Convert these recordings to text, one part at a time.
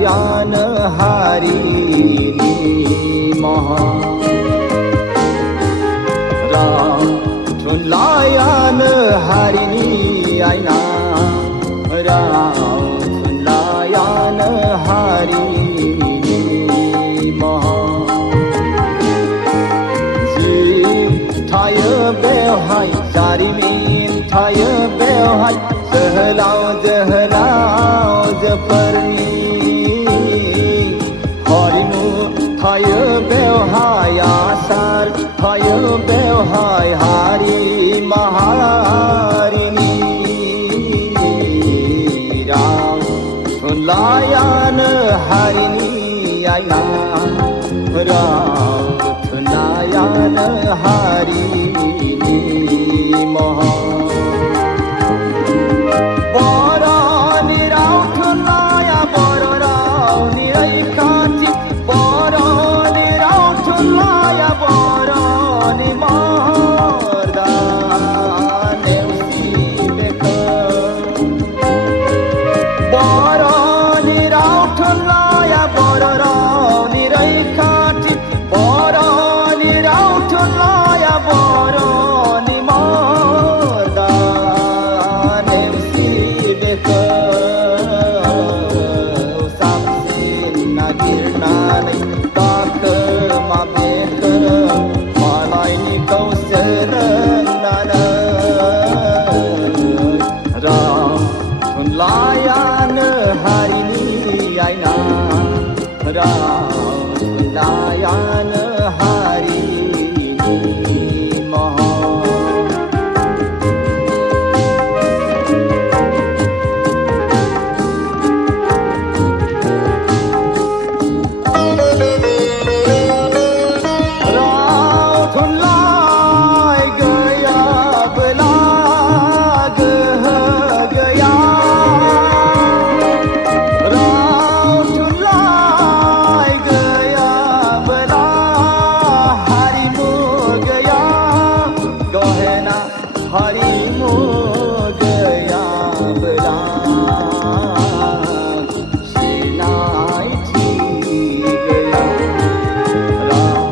थुनलायान हारिनि महा राव थुनलायान हारिनि आयना राव थुनलायान हारिनि महा जि थायो बेवहाय जारिमिन थायो बेवहाय जोहोलाव जोहोलावजोफोरनि हारिमु थायो बेवहाय आसार थायो बेवहाय हारि माहारिनि राव थुनलायान हारिनि आयना राव थुनलायान हारिनि महर थुनलायान हारिनि आयना राव थुनलायान हारिनि महर राव थुनलाइ गैयाब्ला गोहो गैया हारिमु गैयाब्ला सिनायथि गैया राव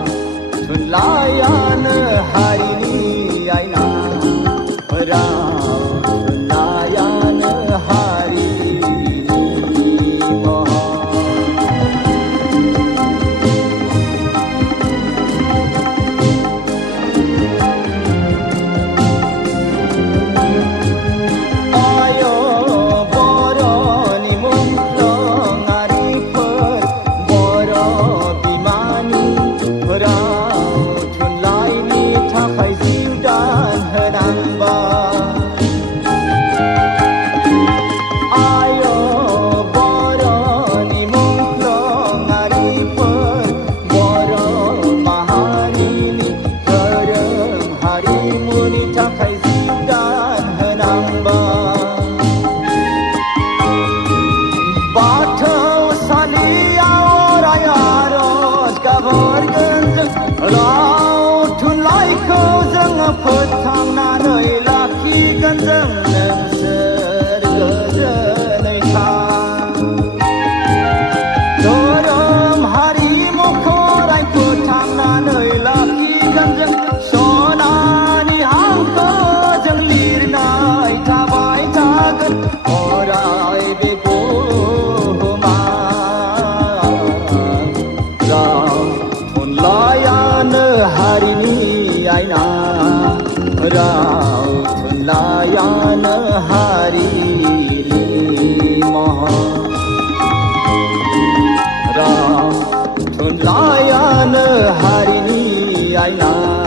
थुनलायान हारिनि आयना राव थुनलायान हारिनि महर राव थुनलाइखौ जोङो फोथांनानै लाखिगोन जों नोंसोर गोजोनै था धोरोम हारिमुखौ फोथांनानै लाखिगोन जों सनानि हांखोजों लिरनाय थाबाय थागोन अराय बे हारिनि आयना राव थुनलायान हारिनि महर राव थुनलायान हारिनि आयना